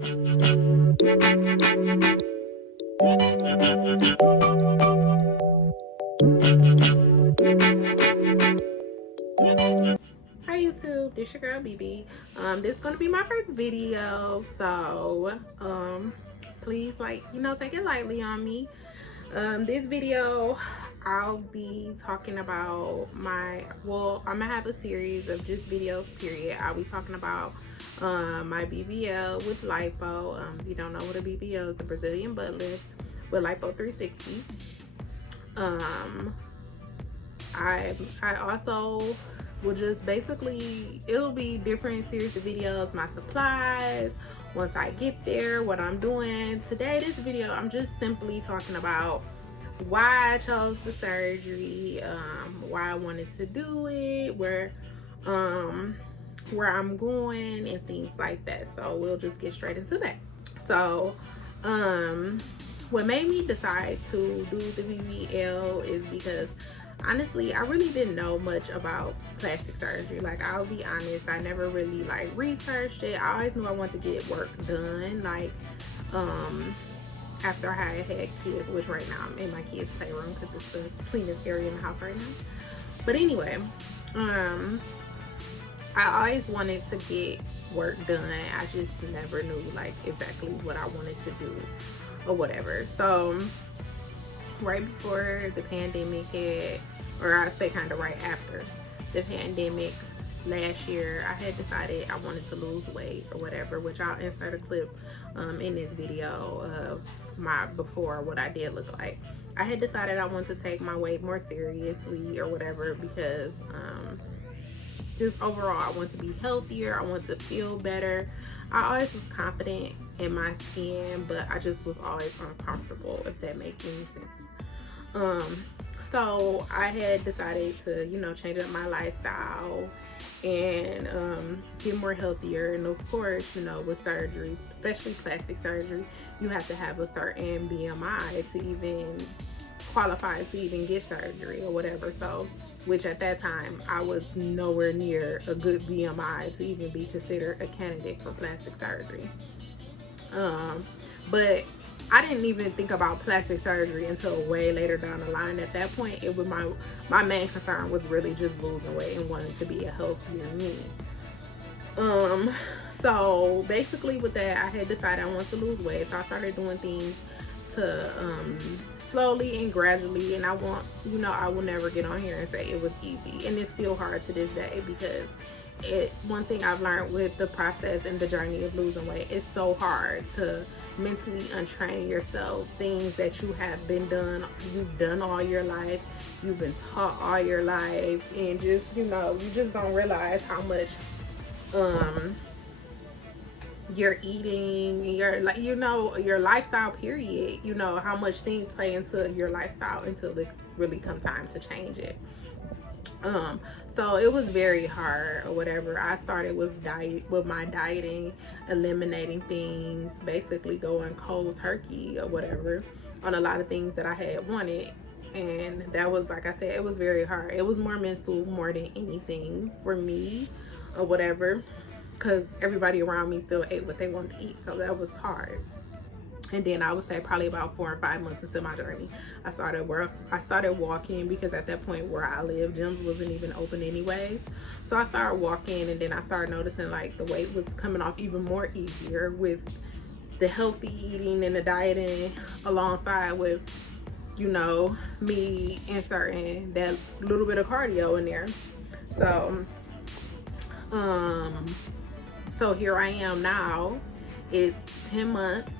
Hi YouTube, this your girl BB. This is gonna be my first video, so please, take it lightly on me. This video I'll be talking about I'm gonna have a series of just videos, period. I'll be talking about my BBL with lipo. If you don't know what a BBL is, a Brazilian butt lift with lipo 360. I also will just basically, it'll be different series of videos, my supplies, once I get there, what I'm doing. Today, this video, I'm just simply talking about why I chose the surgery, why I wanted to do it, where I'm going, and things like that. So we'll just get straight into that. So what made me decide to do the BBL is because honestly, I really didn't know much about plastic surgery. Like, I'll be honest, I never really researched it. I always knew I wanted to get work done, after I had kids, which right now I'm in my kids' playroom because it's the cleanest area in the house right now. But anyway, I always wanted to get work done. I just never knew exactly what I wanted to do or whatever. So right before the pandemic hit, or I say kind of right after the pandemic last year, I had decided I wanted to lose weight or whatever, which I'll insert a clip in this video of my before, what I did look like. I had decided I wanted to take my weight more seriously or whatever because just overall I want to be healthier, I want to feel better. I always was confident in my skin, but I just was always uncomfortable, if that makes any sense. So I had decided to change up my lifestyle and get more healthier. And of course, with surgery, especially plastic surgery, you have to have a certain BMI to even qualify to even get surgery or whatever. So, which at that time I was nowhere near a good BMI to even be considered a candidate for plastic surgery. But I didn't even think about plastic surgery until way later down the line. At that point, it was my main concern was really just losing weight and wanting to be a healthier me. So basically with that, I had decided I wanted to lose weight. So I started doing things to slowly and gradually, and I will never get on here and say it was easy, and it's still hard to this day because one thing I've learned with the process and the journey of losing weight, it's so hard to mentally untrain yourself. Things that you've done all your life, you've been taught all your life, and just you just don't realize how much you're eating, your lifestyle, period, how much things play into your lifestyle until it's really come time to change it. So it was very hard or whatever. I started with my dieting, eliminating things, basically going cold turkey or whatever on a lot of things that I had wanted. And that was, like I said, it was very hard. It was more mental more than anything for me or whatever, because everybody around me still ate what they wanted to eat. So that was hard. And then I would say probably about 4 or 5 months into my journey, I started walking, because at that point where I lived, gyms wasn't even open anyways. So I started walking, and then I started noticing the weight was coming off even more easier with the healthy eating and the dieting, alongside with me inserting that little bit of cardio in there. So here I am now. It's 10 months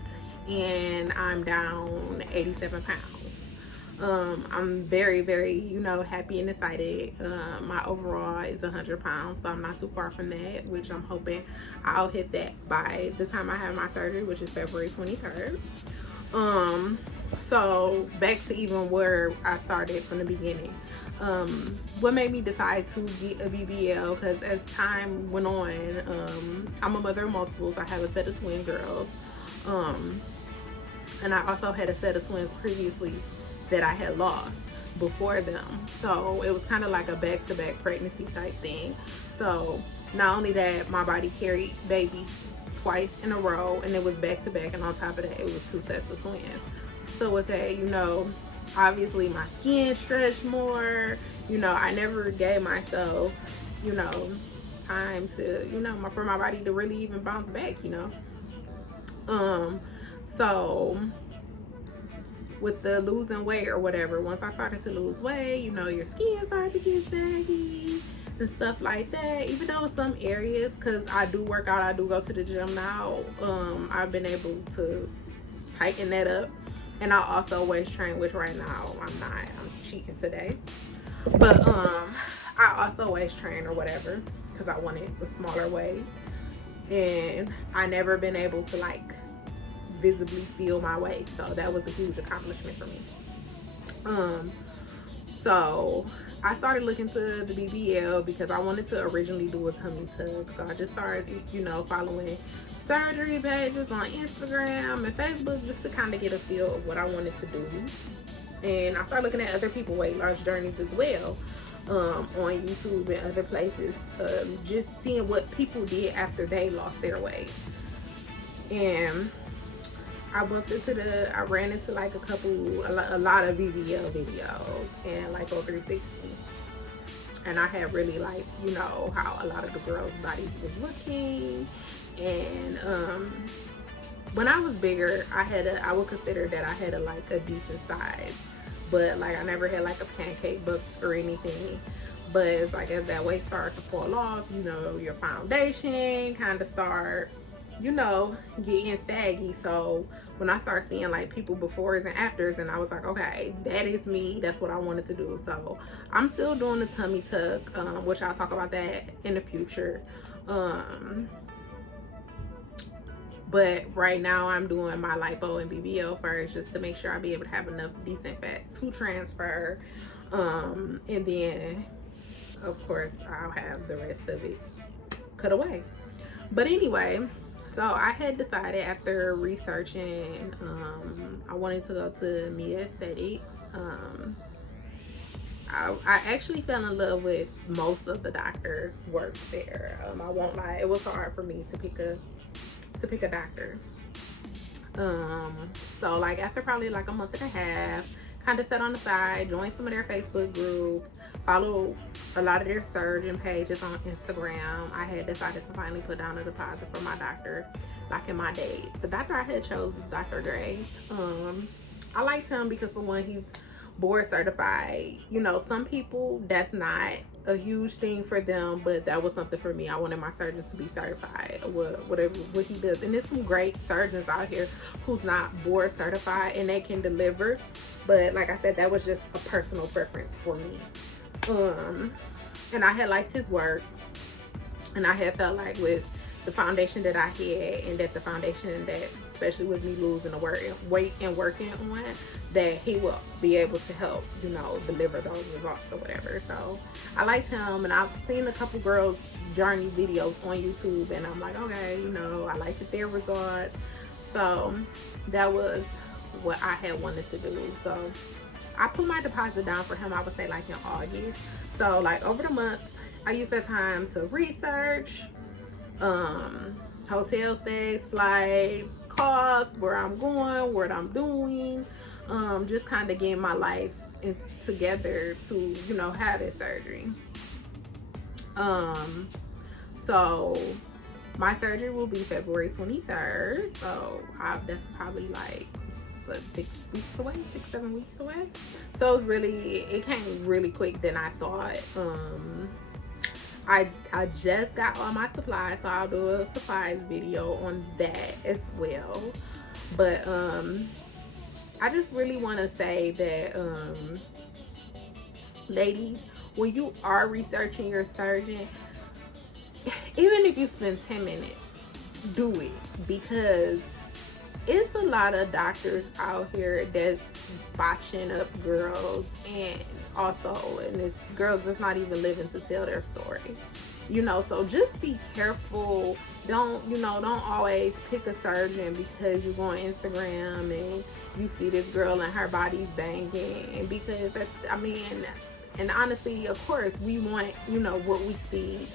and I'm down 87 pounds. I'm very, very, happy and excited. My overall is 100 pounds, so I'm not too far from that, which I'm hoping I'll hit that by the time I have my surgery, which is February 23rd. So back to even where I started from the beginning. What made me decide to get a BBL, because as time went on, I'm a mother of multiples. I have a set of twin girls. And I also had a set of twins previously that I had lost before them. So it was kind of like a back-to-back pregnancy type thing. So not only that, my body carried babies twice in a row, and it was back to back, and on top of that it was 2 sets of twins. So with that, you know, obviously my skin stretched more. You know, I never gave myself, you know, time to, you know, for my body to really even bounce back, you know. So with the losing weight or whatever, once I started to lose weight, you know, your skin started to get saggy and stuff like that. Even though some areas, because I do work out, I do go to the gym now, I've been able to tighten that up. And I also waist train, which right now I'm not. I'm cheating today. But I also waist train or whatever because I wanted a smaller waist. And I never been able to like visibly feel my waist. So that was a huge accomplishment for me. So I started looking to the BBL because I wanted to originally do a tummy tuck. So I just started, you know, following surgery pages on Instagram and Facebook just to kind of get a feel of what I wanted to do. And I started looking at other people's weight loss journeys as well, on YouTube and other places, just seeing what people did after they lost their weight. And I ran into like a lot of BBL videos and like 360. And I had really like, you know, how a lot of the girls' bodies was looking. And when I was bigger, I would consider that I had a decent size, but like I never had like a pancake butt or anything. But it's like as that weight started to fall off, you know, your foundation kind of start, you know, getting saggy. So when I started seeing like people befores and afters, and I was like, okay, that is me. That's what I wanted to do. So I'm still doing the tummy tuck, which I'll talk about that in the future. But right now I'm doing my lipo and BBL first, just to make sure I be able to have enough decent fat to transfer. And then of course I'll have the rest of it cut away. But anyway, so I had decided after researching, I wanted to go to Mia Aesthetics. I actually fell in love with most of the doctors' work there. I won't lie, it was hard for me to pick a doctor. So like after probably like a month and a half, kind of sat on the side, joined some of their Facebook groups, follow a lot of their surgeon pages on Instagram. I had decided to finally put down a deposit for my doctor, like in my date. The doctor I had chose was Dr. Gray. I liked him because for one, he's board certified. You know, some people that's not a huge thing for them, but that was something for me. I wanted my surgeon to be certified, whatever what he does. And there's some great surgeons out here who's not board certified and they can deliver, but like I said, that was just a personal preference for me. And I had liked his work, and I had felt like with the foundation that I had, and that the foundation that, especially with me losing the weight and working on, that he will be able to help, you know, deliver those results or whatever. So I liked him, and I've seen a couple girls' journey videos on YouTube, and I'm like, okay, you know, I liked their results. So that was what I had wanted to do. So I put my deposit down for him, I would say like in August. So like over the month, I used that time to research hotel stays, flights, costs, where I'm going, what I'm doing, just kind of getting my life together to, you know, have this surgery. So my surgery will be February 23rd. So that's probably like 6 weeks away, 6-7 weeks away. So it came really quick than I thought. I just got all my supplies, so I'll do a supplies video on that as well. But I just really want to say that ladies, when you are researching your surgeon, even if you spend 10 minutes, do it, because it's a lot of doctors out here that's botching up girls, and it's girls that's not even living to tell their story, you know. So just be careful. Don't always pick a surgeon because you go on Instagram and you see this girl and her body's banging, because and honestly, of course, we want, you know, what we see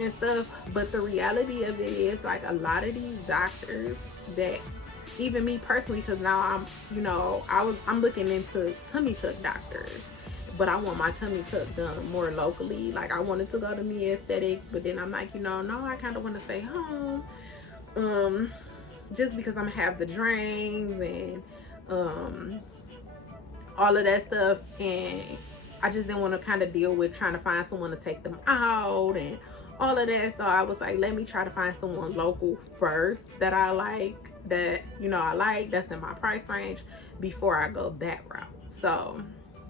and stuff. But the reality of it is, like, a lot of these doctors that, even me personally, because now I'm looking into tummy tuck doctors, but I want my tummy tuck done more locally. Like, I wanted to go to Me Aesthetics, but then I'm like, no, I kind of want to stay home, just because I'm gonna have the drains and all of that stuff, and I just didn't want to kind of deal with trying to find someone to take them out and all of that. So I was like, let me try to find someone local first that I like, that's in my price range, before I go that route. So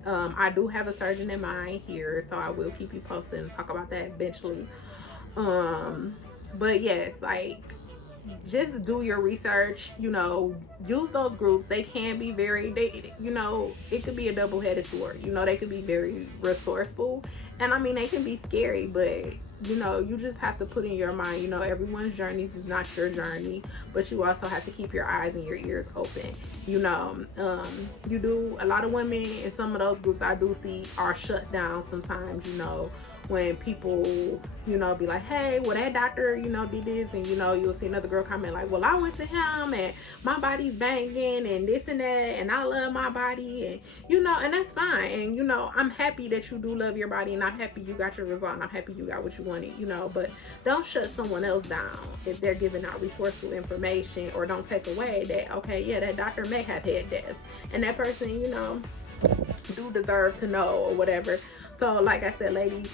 I do have a surgeon in mind here, so I will keep you posted and talk about that eventually. But yes, like, just do your research, use those groups. They can be it could be a double-headed sword. They could be very resourceful, and I mean, they can be scary, but you just have to put in your mind, everyone's journeys is not your journey, but you also have to keep your eyes and your ears open. You do, a lot of women in some of those groups I do see are shut down sometimes, when people, be like, hey, well, that doctor, did this, and, you'll see another girl comment like, well, I went to him, and my body's banging, and this and that, and I love my body, and, and that's fine, and, I'm happy that you do love your body, and I'm happy you got your result, and I'm happy you got what you wanted, but don't shut someone else down if they're giving out resourceful information, or don't take away that, okay, yeah, that doctor may have had this, and that person, do deserve to know, or whatever. So like I said, ladies,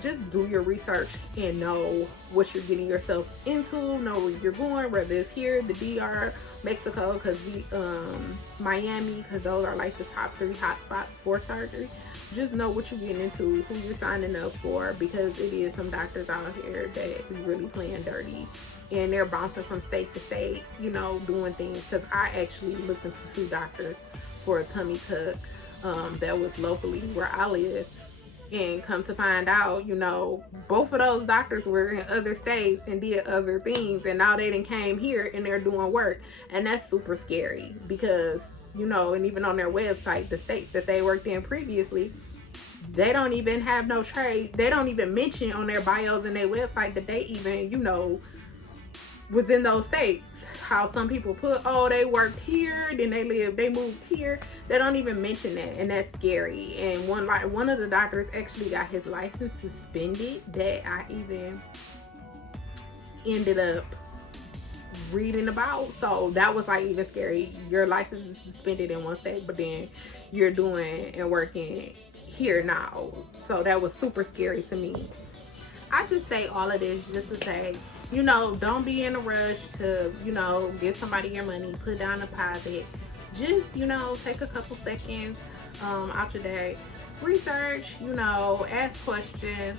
just do your research and know what you're getting yourself into, know where you're going, whether it's here, the DR, Mexico, because Miami, because those are like the top 3 hot spots for surgery. Just know what you're getting into, who you're signing up for, because it is some doctors out here that is really playing dirty, and they're bouncing from state to state, doing things. Because I actually looked into 2 doctors for a tummy tuck that was locally where I live. And come to find out, both of those doctors were in other states and did other things, and now they done came here and they're doing work. And that's super scary because, and even on their website, the states that they worked in previously, they don't even have no trade. They don't even mention on their bios and their website that they even, was in those states. How some people put, oh, they worked here, then they moved here. They don't even mention that, and that's scary. And one of the doctors actually got his license suspended, that I even ended up reading about. So that was like even scary. Your license is suspended in one state, but then you're doing and working here now. So that was super scary to me. I just say all of this just to say, don't be in a rush to, give somebody your money, put down a deposit. Just, take a couple seconds out your day, research, ask questions.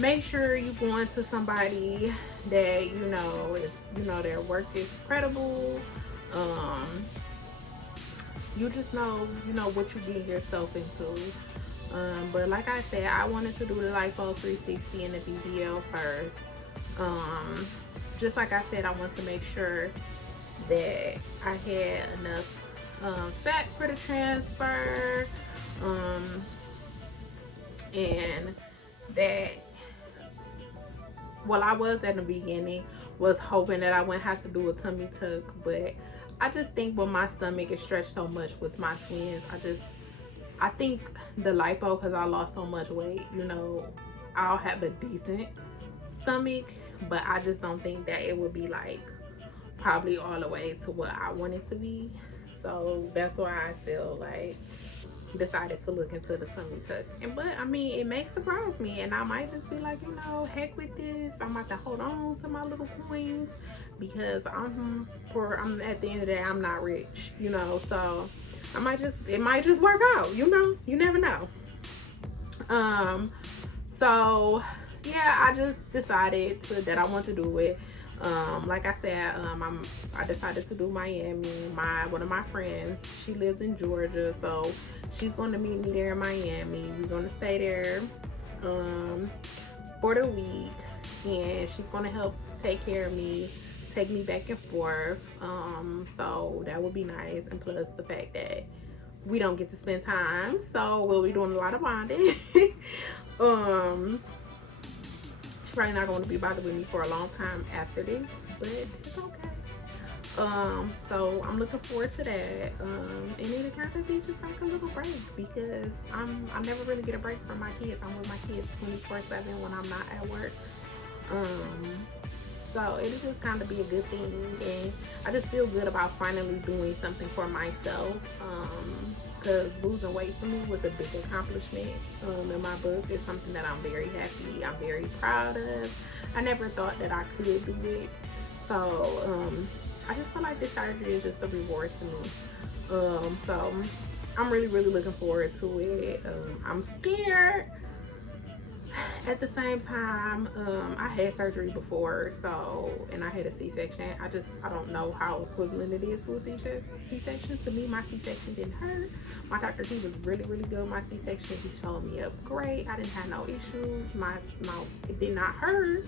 Make sure you go into somebody that, is, their work is credible. You just know, what you're getting yourself into. But like I said, I wanted to do the lipo 360 and the BBL first. Just like I said, I want to make sure that I had enough fat for the transfer, and that, well, I was at the beginning was hoping that I wouldn't have to do a tummy tuck, but I just think when my stomach is stretched so much with my twins, I think the lipo, because I lost so much weight, I'll have a decent stomach, but I just don't think that it would be like probably all the way to what I want it to be. So that's why I still like decided to look into the tummy tuck. But I mean, it may surprise me, and I might just be like, heck with this. I'm about to hold on to my little coins, because I'm at the end of the day, I'm not rich, so it might just work out, you never know. So yeah, I just decided that I want to do it. Like I said, I decided to do Miami. One of my friends, she lives in Georgia, so she's going to meet me there in Miami. We're going to stay there for the week, and she's going to help take care of me, take me back and forth. So that would be nice, and plus the fact that we don't get to spend time, so we'll be doing a lot of bonding. probably not going to be bothered with me for a long time after this, but it's okay. So I'm looking forward to that. And it'll kind of be just like a little break, because I never really get a break from my kids. I'm with my kids 24/7 when I'm not at work. So it'll just kind of be a good thing, and I just feel good about finally doing something for myself. Because losing weight for me was a big accomplishment in my book. It's something that I'm very happy, I'm very proud of. I never thought that I could do it. So I just feel like this surgery is just a reward to me. So I'm really looking forward to it. I'm scared. At the same time, I had surgery before, and I had a C-section. I don't know how equivalent it is to a C-section. To me, my C-section didn't hurt. My doctor, he was really good. My C-section, he showed me up great. I didn't have no issues. It did not hurt.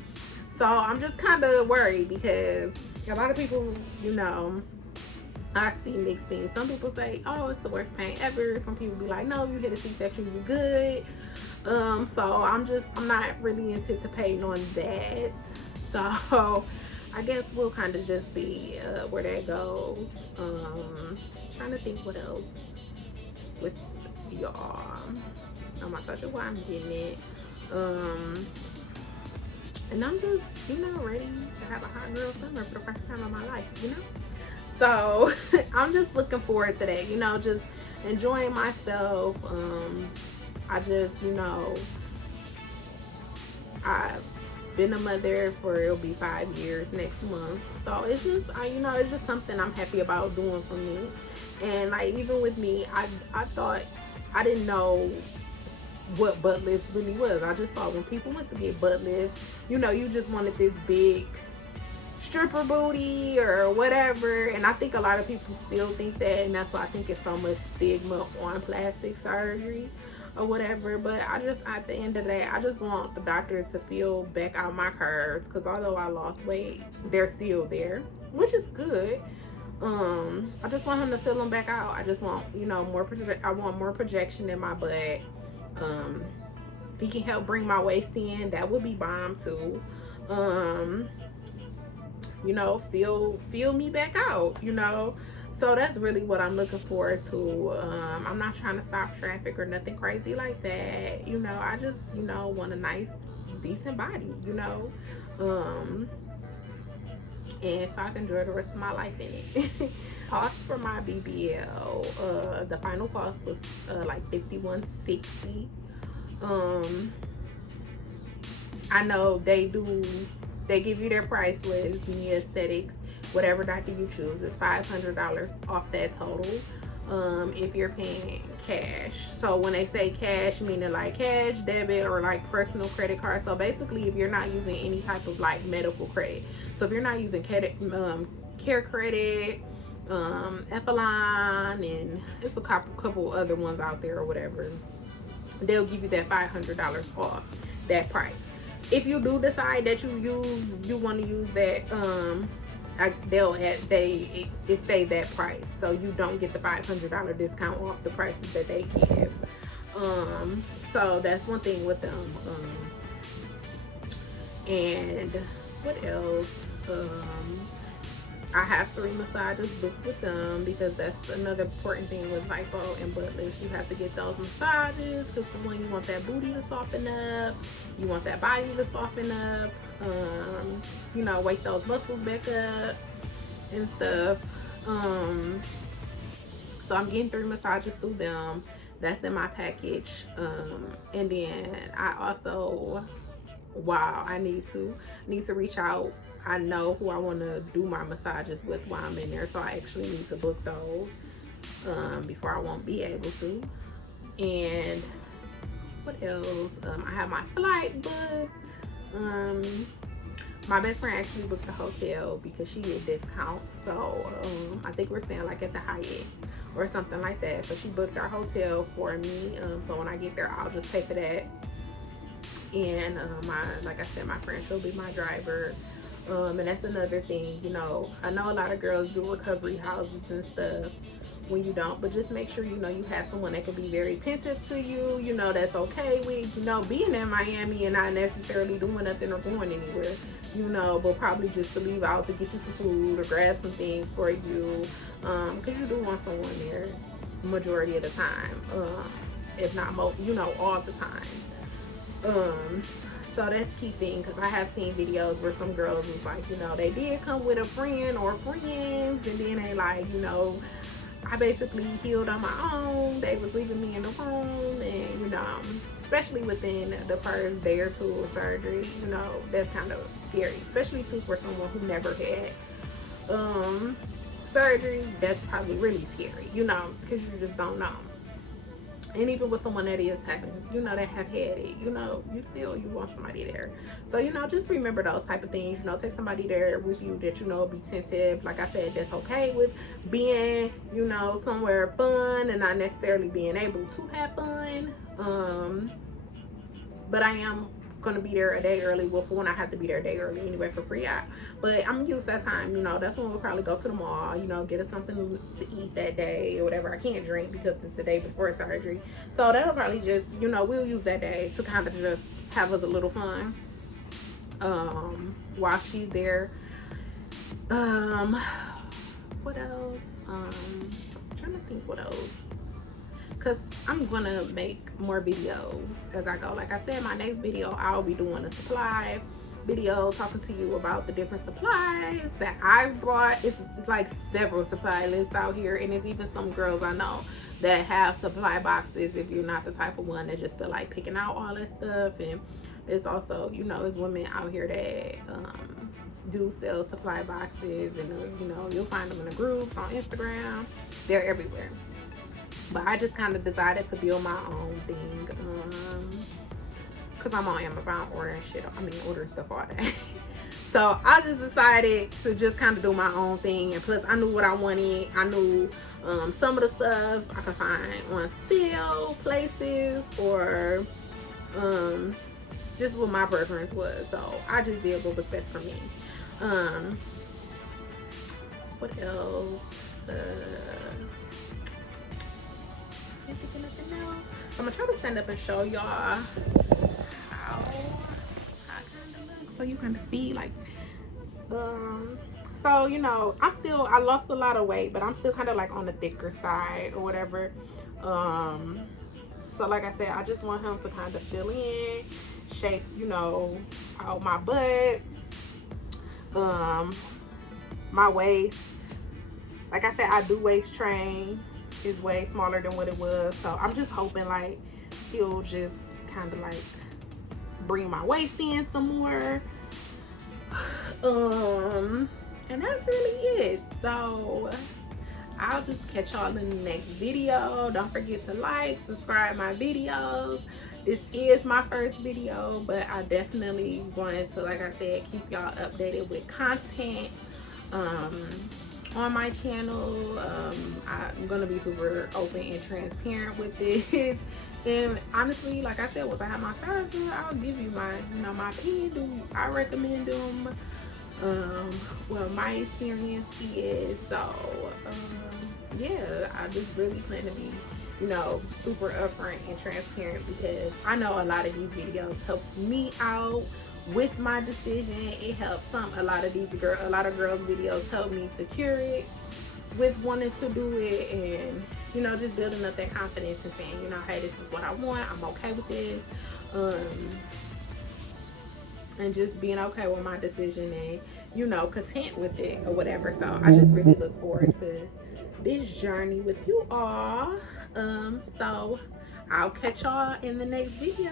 So I'm just kind of worried, because a lot of people, I see mixed things. Some people say, oh, it's the worst pain ever. Some people be like, no, you hit a C-section, you good. So I'm not really anticipating on that. So I guess we'll kind of just see where that goes. Trying to think what else with y'all. I'm not touching why I'm getting it. And I'm just, ready to have a hot girl summer for the first time in my life, So I'm just looking forward to that, just enjoying myself. I just, I've been a mother for, it'll be 5 years next month. So it's just, it's just something I'm happy about doing for me. And like, even with me, I thought, I didn't know what butt lifts really was. I just thought when people went to get butt lifts, you just wanted this big stripper booty or whatever. And I think a lot of people still think that, and that's why I think it's so much stigma on plastic surgery or whatever. But at the end of the day, I just want the doctors to feel back out my curves, because although I lost weight, they're still there, which is good. I just want him to fill them back out. I just want, I want more projection in my butt. If he can help bring my waist in, that would be bomb too. Feel me back out, So that's really what I'm looking forward to. I'm not trying to stop traffic or nothing crazy like that. I just, want a nice, decent body, and so I can enjoy the rest of my life in it. Cost for my BBL, the final cost was like $51.60. I know they give you their price list, Knee Aesthetics, whatever doctor you choose is $500 off that total, if you're paying cash. So when they say cash, meaning like cash, debit, or like personal credit card. So basically, if you're not using any type of like medical credit, so if you're not using Care Credit, Epsilon, and it's a couple other ones out there or whatever, they'll give you that $500 off that price. If you do decide that you want to use that, it stays that price, so you don't get the $500 discount off the prices that they give. So that's one thing with them. And what else? I have 3 massages booked with them, because that's another important thing with lipo and butt lifts. You have to get those massages, because for one, you want that booty to soften up, you want that body to soften up, wake those muscles back up and stuff. So I'm getting 3 massages through them. That's in my package. And then I also, I need to reach out. I know who I want to do my massages with while I'm in there, so I actually need to book those before I won't be able to. And what else? I have my flight booked. My best friend actually booked the hotel because she did discount, so I think we're staying like at the Hyatt or something like that. So she booked our hotel for me, so when I get there, I'll just pay for that. And like I said, my friend, she'll be my driver. And that's another thing, you know, I know a lot of girls do recovery houses and stuff when you don't, but just make sure, you know, you have someone that can be very attentive to you, you know, that's okay with, you know, being in Miami and not necessarily doing nothing or going anywhere, you know, but probably just to leave out to get you some food or grab some things for you, because you do want someone there majority of the time, if not most, you know, all the time. Um, so that's key thing, because I have seen videos where some girls was like, you know, they did come with a friend or friends, and then they like, you know, I basically healed on my own. They was leaving me in the room, and you know, especially within the first day or two of surgery, you know, that's kind of scary, especially too for someone who never had surgery. That's probably really scary, you know, because you just don't know. And even with someone that is having, you know, that have had it, you know, you want somebody there. So, you know, just remember those type of things. You know, take somebody there with you that you know be attentive. Like I said, that's okay with being, you know, somewhere fun and not necessarily being able to have fun. But I am gonna be there a day early. Well, for when I have to be there a day early anyway for pre-op, but I'm gonna use that time, you know. That's when we'll probably go to the mall, you know, get us something to eat that day or whatever. I can't drink because it's the day before surgery, so that'll probably just, you know, we'll use that day to kind of just have us a little fun while she's there. What else? I'm trying to think what else, because I'm gonna make more videos as I go. Like I said, my next video I'll be doing a supply video, talking to you about the different supplies that I've brought. It's like several supply lists out here, and there's even some girls I know that have supply boxes if you're not the type of one that just feel like picking out all that stuff. And it's also, you know, there's women out here that do sell supply boxes, and you know, you'll find them in the groups on Instagram. They're everywhere. But I just kind of decided to build my own thing, because I'm on Amazon ordering stuff all day. So I just decided to just kind of do my own thing, and plus I knew what I wanted. I knew some of the stuff I could find on sale places, or just what my preference was. So I just did what was best for me. What else? I'm gonna try to stand up and show y'all how I kind of look, so you kind of see, like, so you know, I lost a lot of weight, but I'm still kind of like on the thicker side or whatever. So like I said, I just want him to kind of fill in, shape, you know, out my butt, my waist. Like I said, I do waist train. Is way smaller than what it was, so I'm just hoping like he'll just kind of like bring my waist in some more, and that's really it. So I'll just catch y'all in the next video. Don't forget to like, subscribe my videos. This is my first video, but I definitely wanted to, like I said, keep y'all updated with content on my channel. I'm gonna be super open and transparent with this. And honestly, like I said, once I have my surgery, I'll give you my, you know, my opinion. I recommend them. Well, my experience is. So yeah, I just really plan to be, you know, super upfront and transparent, because I know a lot of these videos helped me out with my decision. It helps a lot of girls videos help me secure it with wanting to do it, and you know, just building up that confidence and saying, you know, hey, this is what I want, I'm okay with this, and just being okay with my decision, and you know, content with it or whatever. So I just really look forward to this journey with you all. So I'll catch y'all in the next video.